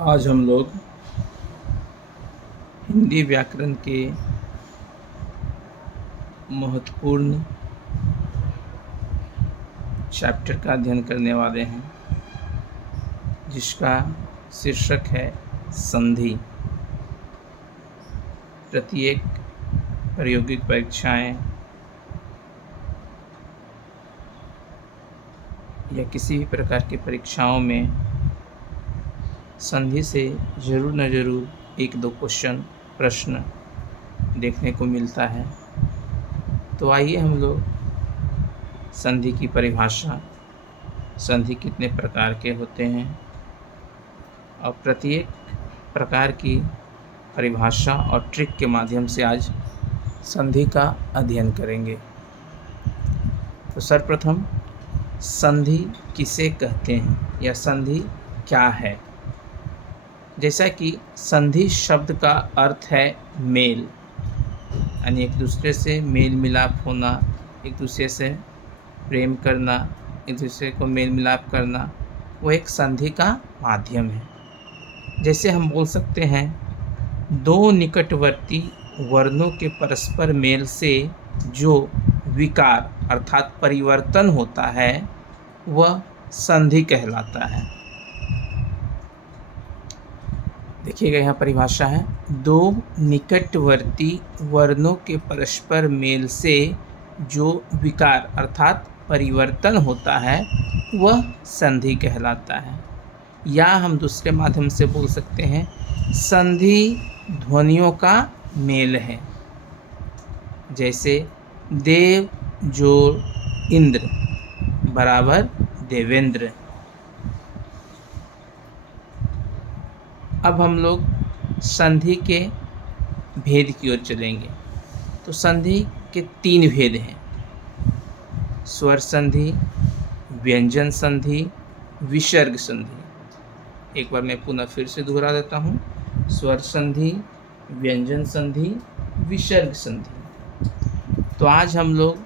आज हम लोग हिंदी व्याकरण के महत्वपूर्ण चैप्टर का अध्ययन करने वाले हैं, जिसका शीर्षक है संधि। प्रत्येक प्रायोगिक परीक्षाएं या किसी भी प्रकार की परीक्षाओं में संधि से ज़रूर न ज़रूर एक दो प्रश्न देखने को मिलता है। तो आइए हम लोग संधि की परिभाषा, संधि कितने प्रकार के होते हैं और प्रत्येक प्रकार की परिभाषा और ट्रिक के माध्यम से आज संधि का अध्ययन करेंगे। तो सर्वप्रथम संधि किसे कहते हैं या संधि क्या है। जैसा कि संधि शब्द का अर्थ है मेल, यानी एक दूसरे से मेल मिलाप होना, एक दूसरे से प्रेम करना, एक दूसरे को मेल मिलाप करना, वो एक संधि का माध्यम है। जैसे हम बोल सकते हैं दो निकटवर्ती वर्णों के परस्पर मेल से जो विकार अर्थात परिवर्तन होता है वह संधि कहलाता है। देखिएगा, यहाँ परिभाषा है, दो निकटवर्ती वर्णों के परस्पर मेल से जो विकार अर्थात परिवर्तन होता है वह संधि कहलाता है। या हम दूसरे माध्यम से बोल सकते हैं संधि ध्वनियों का मेल है। जैसे देव जोड़ इंद्र बराबर देवेंद्र। अब हम लोग संधि के भेद की ओर चलेंगे। तो संधि के तीन भेद हैं, स्वर संधि, व्यंजन संधि, विसर्ग संधि। एक बार मैं पुनः फिर से दोहरा देता हूँ, स्वर संधि, व्यंजन संधि, विसर्ग संधि। तो आज हम लोग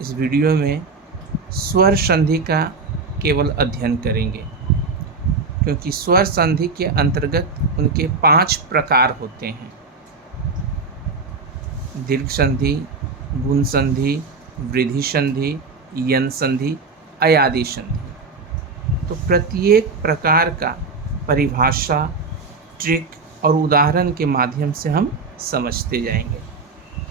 इस वीडियो में स्वर संधि का केवल अध्ययन करेंगे, क्योंकि स्वर संधि के अंतर्गत उनके 5 प्रकार होते हैं। दीर्घ संधि, गुण संधि, वृद्धि संधि, यन संधि, अयादि संधि। तो प्रत्येक प्रकार का परिभाषा, ट्रिक और उदाहरण के माध्यम से हम समझते जाएंगे।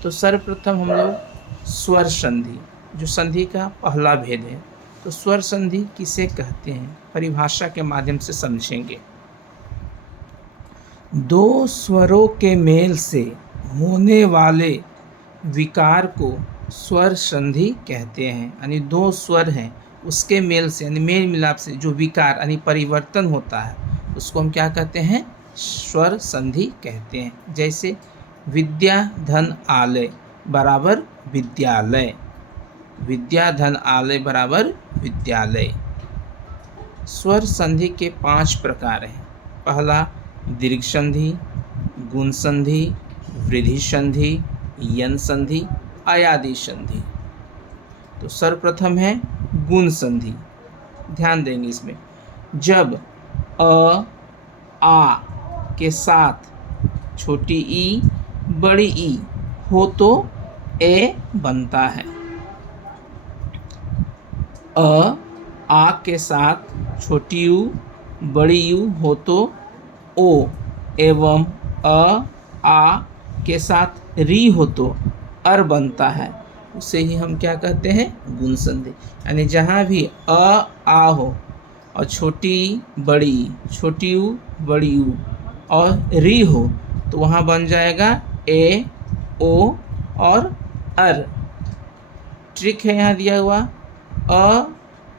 तो सर्वप्रथम हम लोग स्वर संधि, जो संधि का पहला भेद है, तो स्वर संधि किसे कहते हैं परिभाषा के माध्यम से समझेंगे। दो स्वरों के मेल से होने वाले विकार को स्वर संधि कहते हैं। यानी दो स्वर हैं, उसके मेल से यानी मेल मिलाप से जो विकार यानी परिवर्तन होता है उसको हम क्या कहते हैं, स्वर संधि कहते हैं। जैसे विद्या धन आलय बराबर विद्यालय, विद्या धन आलय बराबर विद्यालय। स्वर संधि के 5 प्रकार हैं। पहला दीर्घ संधि, गुण संधि, वृद्धि संधि, यन संधि, अयादि संधि। तो सर्वप्रथम है गुण संधि। ध्यान देंगे इसमें, जब अ आ के साथ छोटी ई बड़ी ई हो तो ए बनता है। अ आ के साथ छोटी यू बड़ी यू हो तो ओ, एवं अ आ के साथ री हो तो अर बनता है। उसे ही हम क्या कहते हैं, गुण संधि। यानी जहाँ भी अ आ हो और छोटी बड़ी, छोटी यू बड़ी यू और री हो तो वहाँ बन जाएगा ए, ओ और अर। ट्रिक है यहाँ दिया हुआ, अ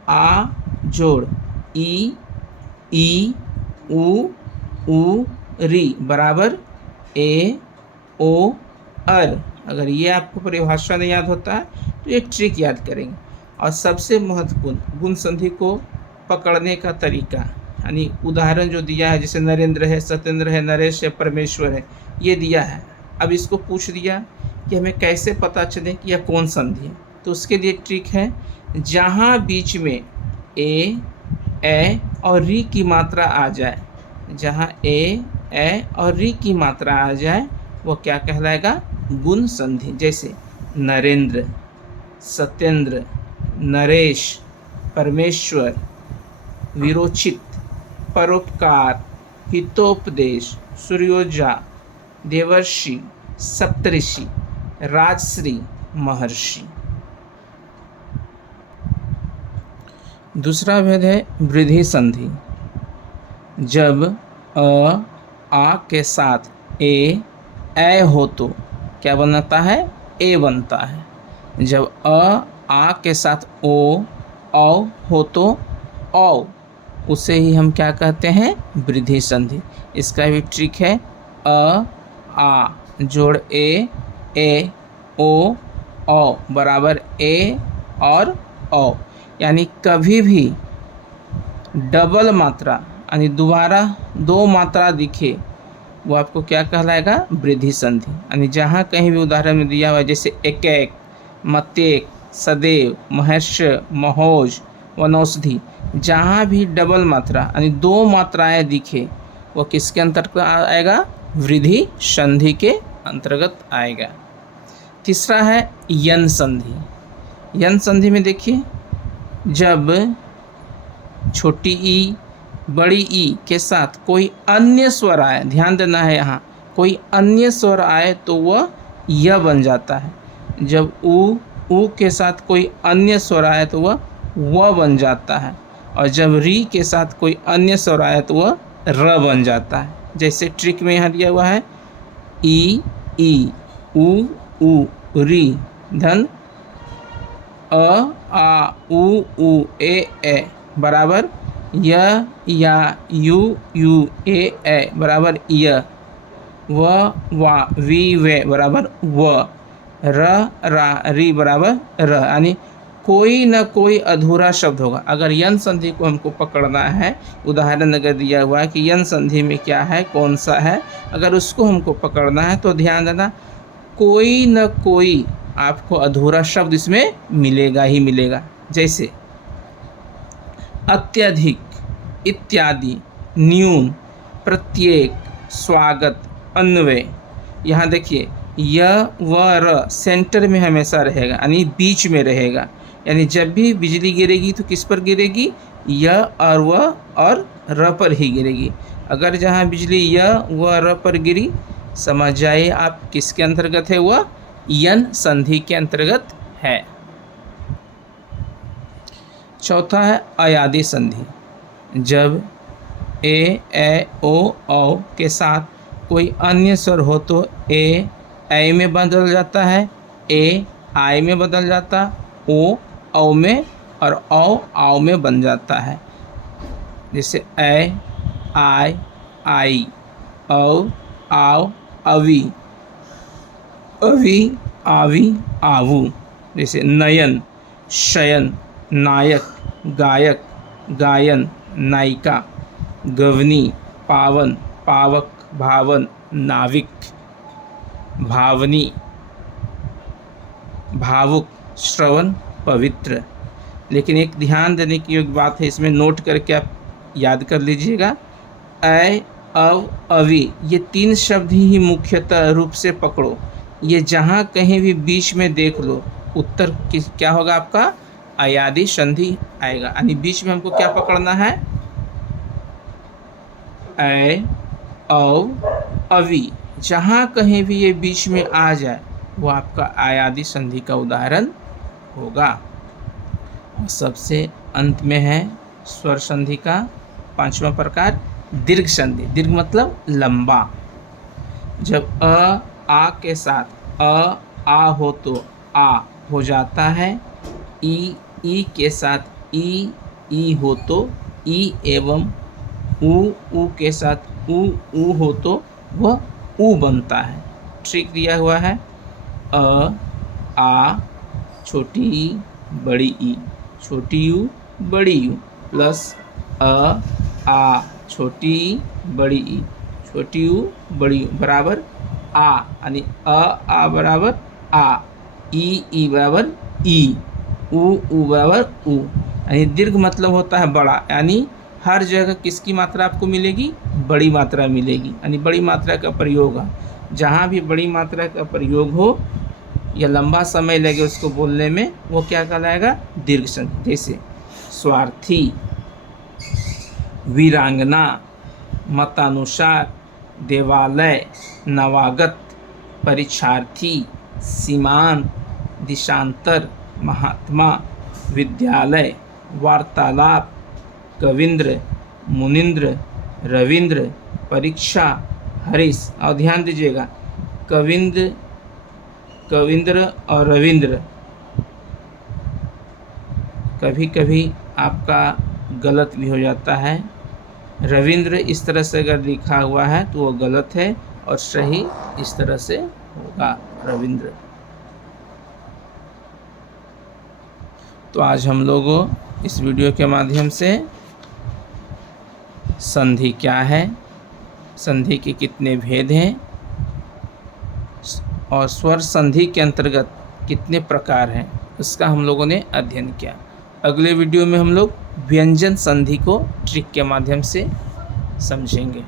आ जोड़ ई उ री बराबर ए, ओ, अर। अगर ये आपको परिभाषा नहीं याद होता है तो ये ट्रिक याद करेंगे। और सबसे महत्वपूर्ण गुण संधि को पकड़ने का तरीका, यानी उदाहरण जो दिया है, जैसे नरेंद्र है, सत्येंद्र है, नरेश है, परमेश्वर है, ये दिया है। अब इसको पूछ दिया कि हमें कैसे पता चले कि यह कौन संधि है, तो उसके लिए ट्रिक है, जहाँ बीच में ए और री की मात्रा आ जाए, जहाँ ए और री की मात्रा आ जाए वो क्या कहलाएगा? गुण संधि। जैसे नरेंद्र, सत्येंद्र, नरेश, परमेश्वर, विरोचित, परोपकार, हितोपदेश, सूर्योजा, देवर्षि, सप्तऋषि, राजश्री, महर्षि। दूसरा भेद है वृद्धि संधि। जब आ के साथ ए हो तो क्या बनता है? ए बनता है। जब आ के साथ औ हो तो औ, उसे ही हम क्या कहते हैं? वृद्धि संधि। इसका भी ट्रिक है आ जोड़ ए ओ बराबर ए और औ, यानी कभी भी डबल मात्रा यानी दोबारा दो मात्रा दिखे वो आपको क्या कहलाएगा? वृद्धि संधि। यानी जहाँ कहीं भी उदाहरण में दिया हुआ है जैसे एक, मत्येक, सदैव, महर्षि, महोज, वनौषधि, जहाँ भी डबल मात्रा यानी दो मात्राएं दिखे वो किसके अंतर्गत आएगा? वृद्धि संधि के अंतर्गत आएगा। तीसरा है यन संधि। यन संधि में देखिए, जब छोटी ई बड़ी ई के साथ कोई अन्य स्वर आए, ध्यान देना है यहाँ, कोई अन्य स्वर आए तो वह य बन जाता है। जब ऊ के साथ कोई अन्य स्वर आए तो वह व बन जाता है, और जब री के साथ कोई अन्य स्वर आए तो वह र बन जाता है। जैसे ट्रिक में यहाँ दिया हुआ है ई ऊ री धन आ उ ए बराबर य या यू ए बराबर य, व वा वी वे बराबर व, र रा री बराबर र। यानी कोई न कोई अधूरा शब्द होगा। अगर यन संधि को हमको पकड़ना है, उदाहरण अगर दिया हुआ है कि यन संधि में क्या है, कौन सा है, अगर उसको हमको पकड़ना है तो ध्यान देना कोई न कोई आपको अधूरा शब्द इसमें मिलेगा ही मिलेगा। जैसे अत्यधिक, इत्यादि, न्यून, प्रत्येक, स्वागत, अन्वय। यहाँ देखिए य व र सेंटर में हमेशा रहेगा, यानी बीच में रहेगा। यानी जब भी बिजली गिरेगी तो किस पर गिरेगी? य और व और र पर ही गिरेगी। अगर जहाँ बिजली य व र पर गिरी, समझ जाइए आप किसके अंतर्गत है? वह यन संधि के अंतर्गत है। चौथा है अयादि संधि। जब ए ओ औ के साथ कोई अन्य स्वर हो तो ए में बदल जाता है, ए आई में बदल जाता, ओ औ में और औ आओ में बन जाता है। जैसे आई आई, औ आओ अवी आवी आवू। जैसे नयन, शयन, नायक, गायक, गायन, नायिका, गवनी, पावन, पावक, भावन, नाविक, भावनी, भावुक, श्रवण, पवित्र। लेकिन एक ध्यान देने की योग्य बात है, इसमें नोट करके आप याद कर लीजिएगा। अव, अवि, ये तीन शब्द ही मुख्यतः रूप से पकड़ो। ये जहाँ कहीं भी बीच में देख लो, उत्तर क्या होगा आपका? अयादि संधि आएगा। यानी बीच में हमको क्या पकड़ना है? अवि, जहाँ कहीं भी ये बीच में आ जाए वो आपका अयादि संधि का उदाहरण होगा। और सबसे अंत में है स्वर संधि का पांचवा प्रकार, दीर्घ संधि। दीर्घ मतलब लंबा। जब आ के साथ आ हो तो आ हो जाता है, ई के साथ ई हो तो ई, एवं ऊ के साथ ऊ हो तो वह ऊ बनता है। ट्रिक दिया हुआ है आ छोटी ई बड़ी ई, छोटी यू बड़ी यू, प्लस आ छोटी ई बड़ी ई, छोटी यू बड़ी यू बराबर आ, यानी आ बराबर आ, ई बराबर ई, ऊ बराबर ऊ। यानी दीर्घ मतलब होता है बड़ा, यानी हर जगह किसकी मात्रा आपको मिलेगी? बड़ी मात्रा मिलेगी, यानी बड़ी मात्रा का प्रयोग है। जहाँ भी बड़ी मात्रा का प्रयोग हो या लंबा समय लगे उसको बोलने में, वो क्या कहलाएगा? दीर्घ संधि। जैसे स्वार्थी, वीरांगना, मतानुसार, देवालय, नवागत, परीक्षार्थी, सीमांत, दिशांतर, महात्मा, विद्यालय, वार्तालाप, कविंद्र, मुनिंद्र, रविंद्र, परीक्षा, हरीश। और ध्यान दीजिएगा, कविंद्र और रविंद्र कभी कभी आपका गलत भी हो जाता है। रविंद्र इस तरह से अगर लिखा हुआ है तो वो गलत है, और सही इस तरह से होगा, रविंद्र। तो आज हम लोग इस वीडियो के माध्यम से संधि क्या है, संधि के कितने भेद हैं और स्वर संधि के अंतर्गत कितने प्रकार हैं, उसका हम लोगों ने अध्ययन किया। अगले वीडियो में हम लोग व्यंजन संधि को ट्रिक के माध्यम से समझेंगे।